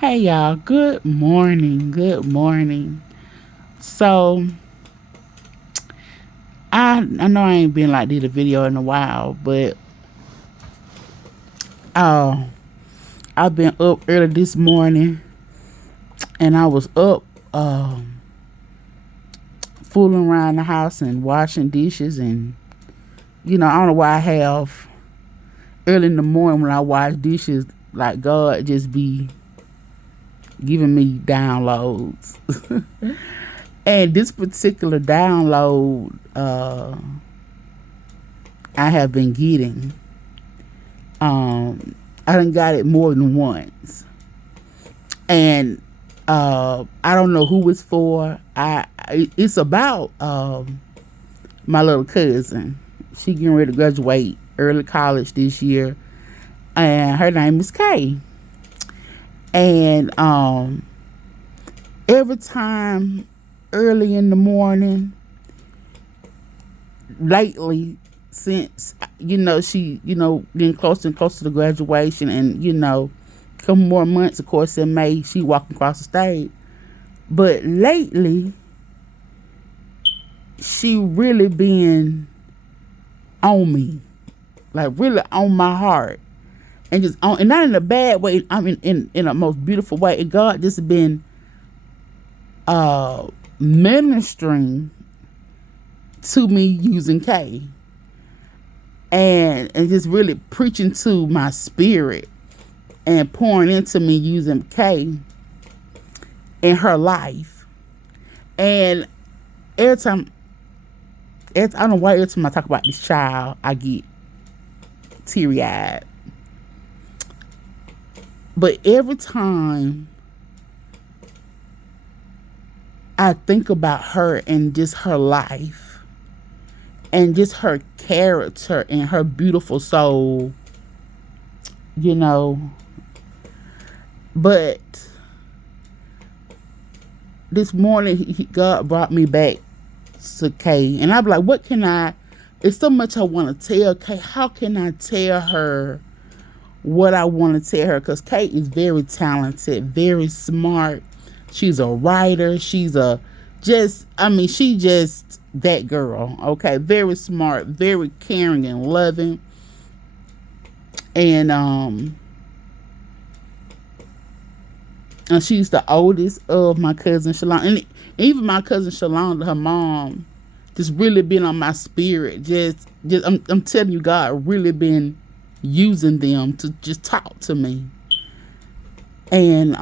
Hey y'all, good morning. Good morning. So I know I ain't been like did a video in a while, but uh I've been up early this morning and I was up fooling around the house and washing dishes and I don't know why I have early in the morning when I wash dishes like God just be giving me downloads. And this particular download I have been getting. I done got it more than once, and I don't know who it's for. It's about my little cousin. She getting ready to graduate early college this year, and her name is Kay. And every time early in the morning, lately, since she getting closer and closer to graduation, and a couple more months, of course, in May she walking across the stage. But lately she really been on me, like really on my heart, and just on, and not in a bad way. I mean, in a most beautiful way. And God just been ministering to me using K, and just really preaching to my spirit and pouring into me using K in her life. And every time, I don't know why every time I talk about this child, I get teary eyed. But every time I think about her and just her life and just her character and her beautiful soul, but this morning God brought me back to Kay, and I'm like, what can I? It's so much I want to tell Kay. How can I tell her what I want to tell her? Because Kay is very talented, very smart. She's a writer. She's she just that girl. Okay, very smart, very caring and loving, and she's the oldest of my cousin Shalon. And even my cousin Shalon, her mom, just really been on my spirit. I'm telling you, God really been using them to just talk to me. And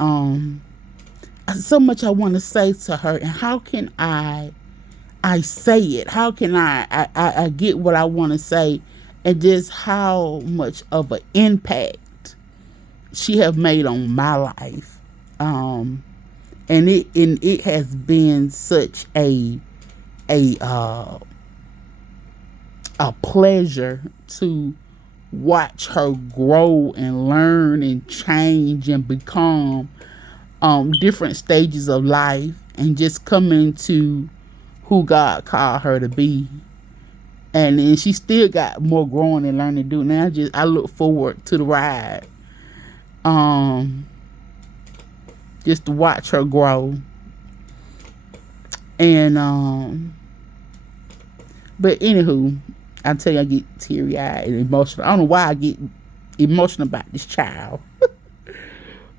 so much I want to say to her. And how can I say it? How can I get what I want to say? And just how much of an impact she have made on my life. And it has been such a pleasure to watch her grow and learn and change and become different stages of life, and just come into who God called her to be. And then she still got more growing and learning to do. Now I look forward to the ride. Just to watch her grow. And but anywho, I tell you, I get teary eyed and emotional. I don't know why I get emotional about this child.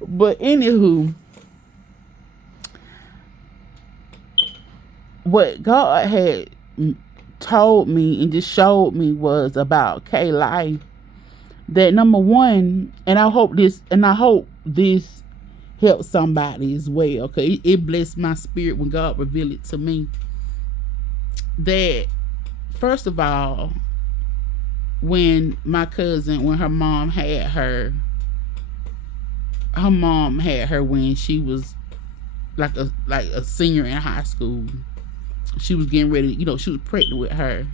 But anywho, what God had told me and just showed me was about Kay life. That number one, and I hope this helps somebody as well. Okay, it blessed my spirit when God revealed it to me. That first of all, when her mom had her when she was like a senior in high school. She was getting ready, she was pregnant with her.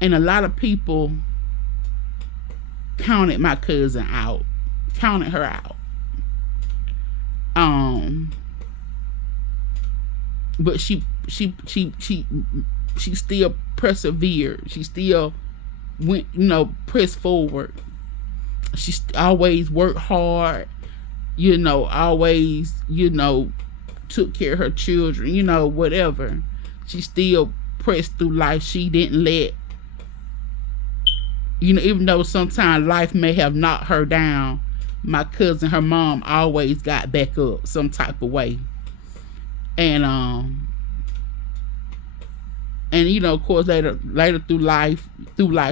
And a lot of people counted my cousin out, counted her out. But she still persevered. She still went, pressed forward. She always worked hard, always, took care of her children, whatever. She still pressed through life. She didn't let, even though sometimes life may have knocked her down, my cousin, her mom, always got back up some type of way. And of course, later through life,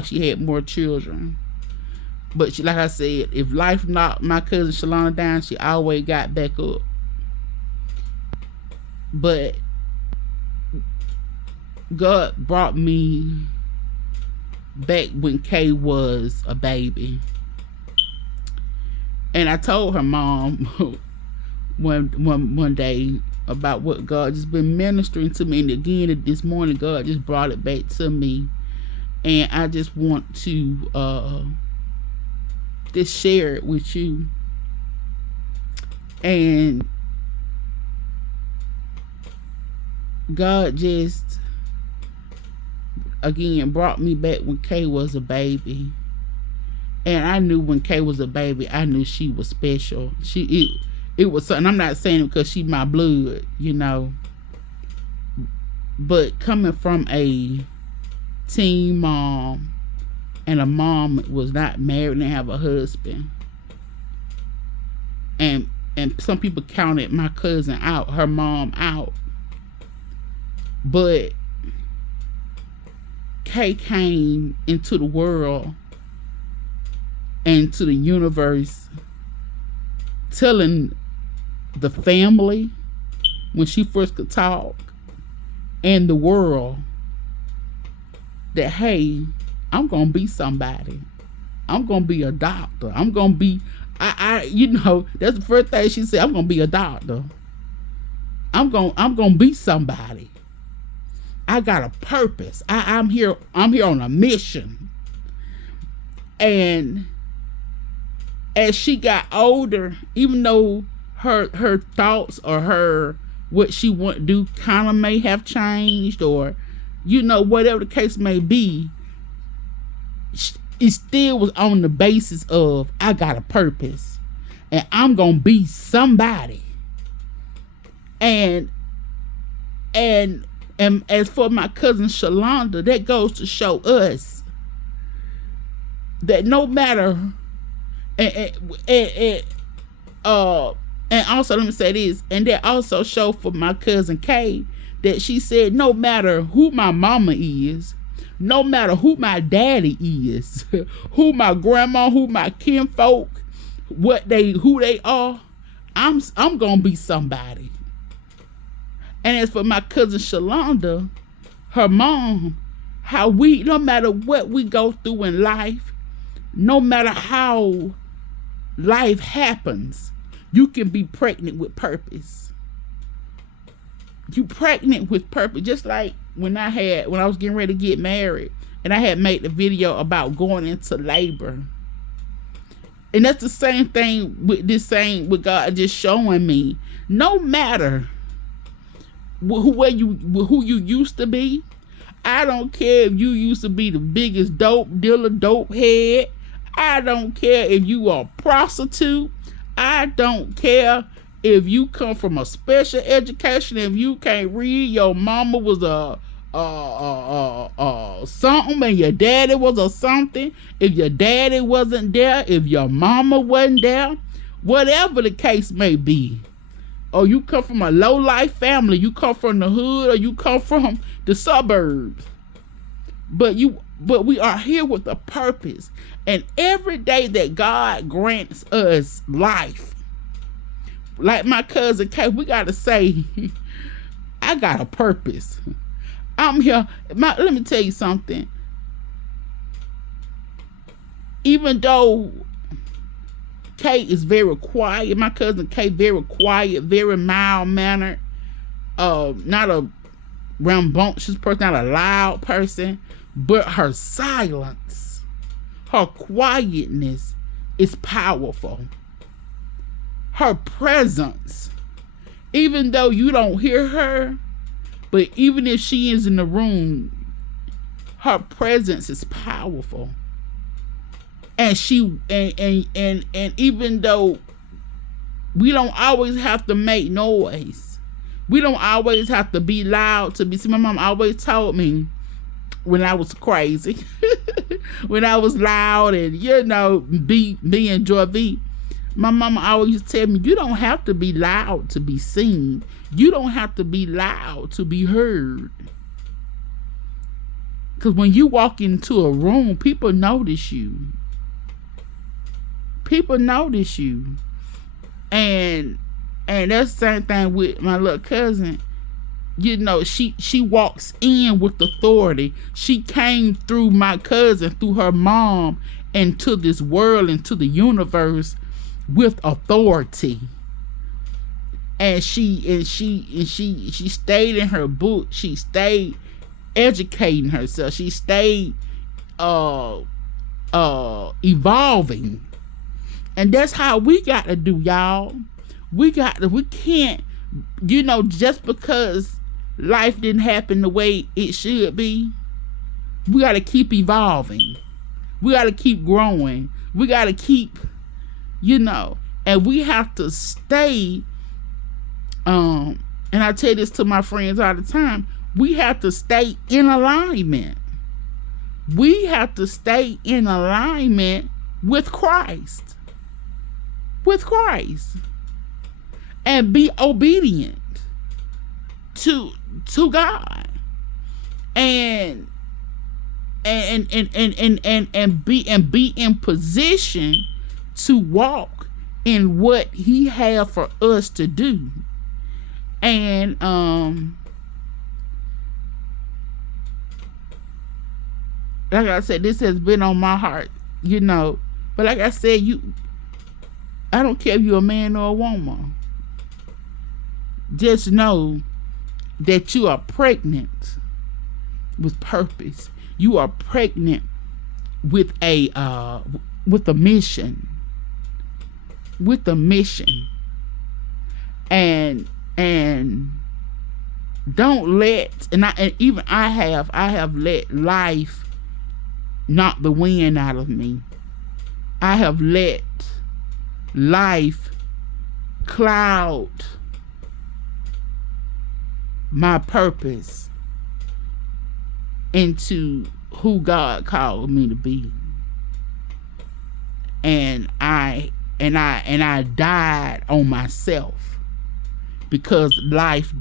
she had more children. But like I said, if life knocked my cousin Shalana down, she always got back up. But God brought me back when Kay was a baby. And I told her mom one day about what God just been ministering to me. And again, this morning, God just brought it back to me. And I just want to just share it with you. And God just, again, brought me back when Kay was a baby. And I knew when Kay was a baby, I knew she was special. It was something. I'm not saying it because she my blood, but coming from a teen mom and a mom was not married and have a husband, and some people counted my cousin out, her mom out, but Kay came into the world and to the universe telling the family, when she first could talk, and the world, that, hey, I'm gonna be somebody. I'm gonna be a doctor. I'm gonna be, that's the first thing she said. I'm gonna be a doctor. I'm gonna be somebody. I got a purpose. I'm here on a mission. And as she got older, even though her thoughts or what she want to do kind of may have changed, or whatever the case may be, it still was on the basis of, I got a purpose and I'm gonna be somebody. And as for my cousin Shalonda, that goes to show us that no matter, and also, let me say this, and that also show for my cousin Kay, that she said, no matter who my mama is, no matter who my daddy is, who my grandma, who my kinfolk, who they are, I'm gonna be somebody. And as for my cousin Shalonda, her mom, no matter what we go through in life, no matter how life happens, you can be pregnant with purpose. You pregnant with purpose. Just like when I was getting ready to get married, and I had made the video about going into labor. And that's the same thing with God just showing me. No matter who you used to be. I don't care if you used to be the biggest dope dealer, dope head. I don't care if you are a prostitute. I don't care if you come from a special education. If you can't read, your mama was a something and your daddy was a something. If your daddy wasn't there, if your mama wasn't there, whatever the case may be. Or you come from a low-life family, you come from the hood, or you come from the suburbs. But we are here with a purpose. And every day that God grants us life, like my cousin Kay, we got to say, I got a purpose. I'm here. Let me tell you something. Even though Kay is very quiet, my cousin Kay, very quiet, very mild-mannered, not a rambunctious person, not a loud person, but her silence, her quietness is powerful. Her presence, even though you don't hear her, but even if she is in the room, her presence is powerful. And even though We don't always have to make noise. We don't always have to be loud to be. See, my mom always told me when I was crazy, when I was loud and, being Joy V. My mama always used to tell me, you don't have to be loud to be seen. You don't have to be loud to be heard. Because when you walk into a room, people notice you. People notice you. And that's the same thing with my little cousin. She walks in with authority. She came through my cousin, through her mom, into this world, into the universe with authority. And she stayed in her book. She stayed educating herself. She stayed evolving. And that's how we got to do, y'all. We can't, just because life didn't happen the way it should be, we got to keep evolving. We got to keep growing. We got to keep, and we have to stay, and I tell this to my friends all the time, we have to stay in alignment. We have to stay in alignment with Christ. With Christ. And be obedient to God. And be in position to walk in what He has for us to do. And like I said, this has been on my heart, but like I said, I don't care if you're a man or a woman. Just know that you are pregnant with purpose. You are pregnant with a mission. With a mission. And don't let, I have let life knock the wind out of me. I have let life cloud my purpose into who God called me to be. And I died on myself because life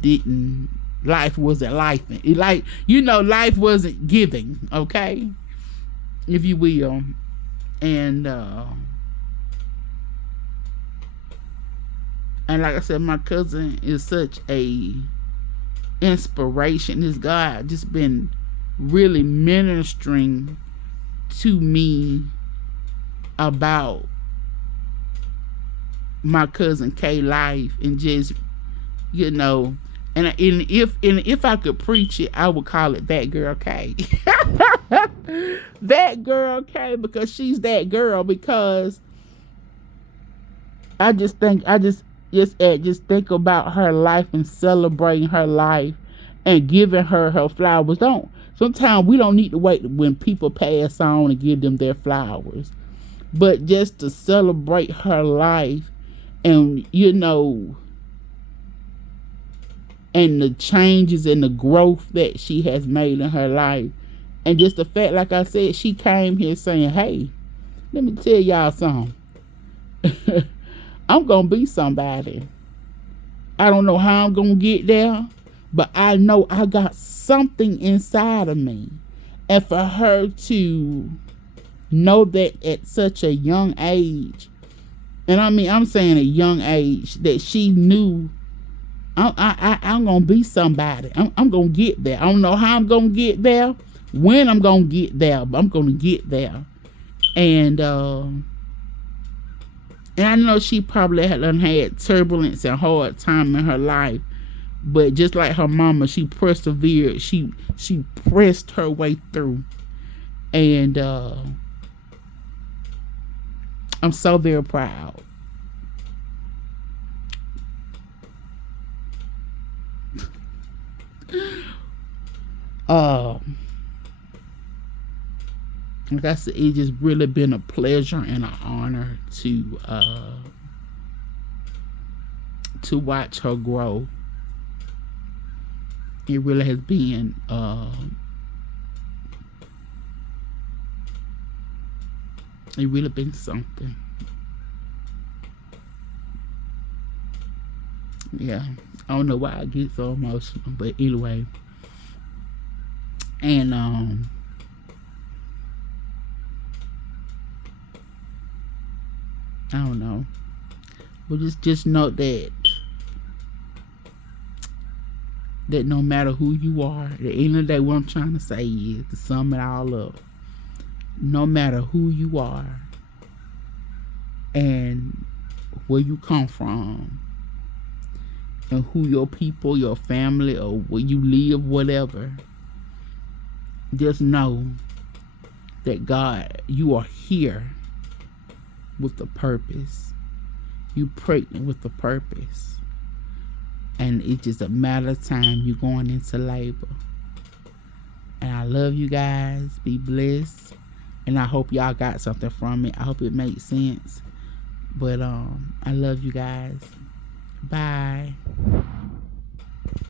wasn't life. Life wasn't giving, okay? If you will. And like I said, my cousin is such a inspiration. This God just been really ministering to me about my cousin Kay life, and just and if I could preach it, I would call it That Girl Kay. That Girl Kay, because she's that girl. Because I just think about her life and celebrating her life and giving her flowers. Sometimes we don't need to wait when people pass on and give them their flowers, but just to celebrate her life and and the changes and the growth that she has made in her life. And just the fact, like I said, she came here saying, hey, let me tell y'all something. I'm going to be somebody. I don't know how I'm going to get there, but I know I got something inside of me. And for her to know that at such a young age, and I'm saying a young age, that she knew I'm going to be somebody. I'm going to get there. I don't know how I'm going to get there, when I'm going to get there, but I'm going to get there. And I know she probably had turbulence and hard time in her life, but just like her mama, she persevered. She pressed her way through. And I'm so very proud. Like I said, it's just really been a pleasure and an honor to to watch her grow. It really has been it really been something. Yeah, I don't know why I get so emotional, but anyway. And I don't know. But just know that no matter who you are, at the end of the day, what I'm trying to say is, to sum it all up, no matter who you are and where you come from and who your people, your family, or where you live, whatever, just know that God, you are here with a purpose. You pregnant with a purpose. And it's just a matter of time you going into labor. And I love you guys. Be blessed. And I hope y'all got something from it. I hope it makes sense. But I love you guys. Bye.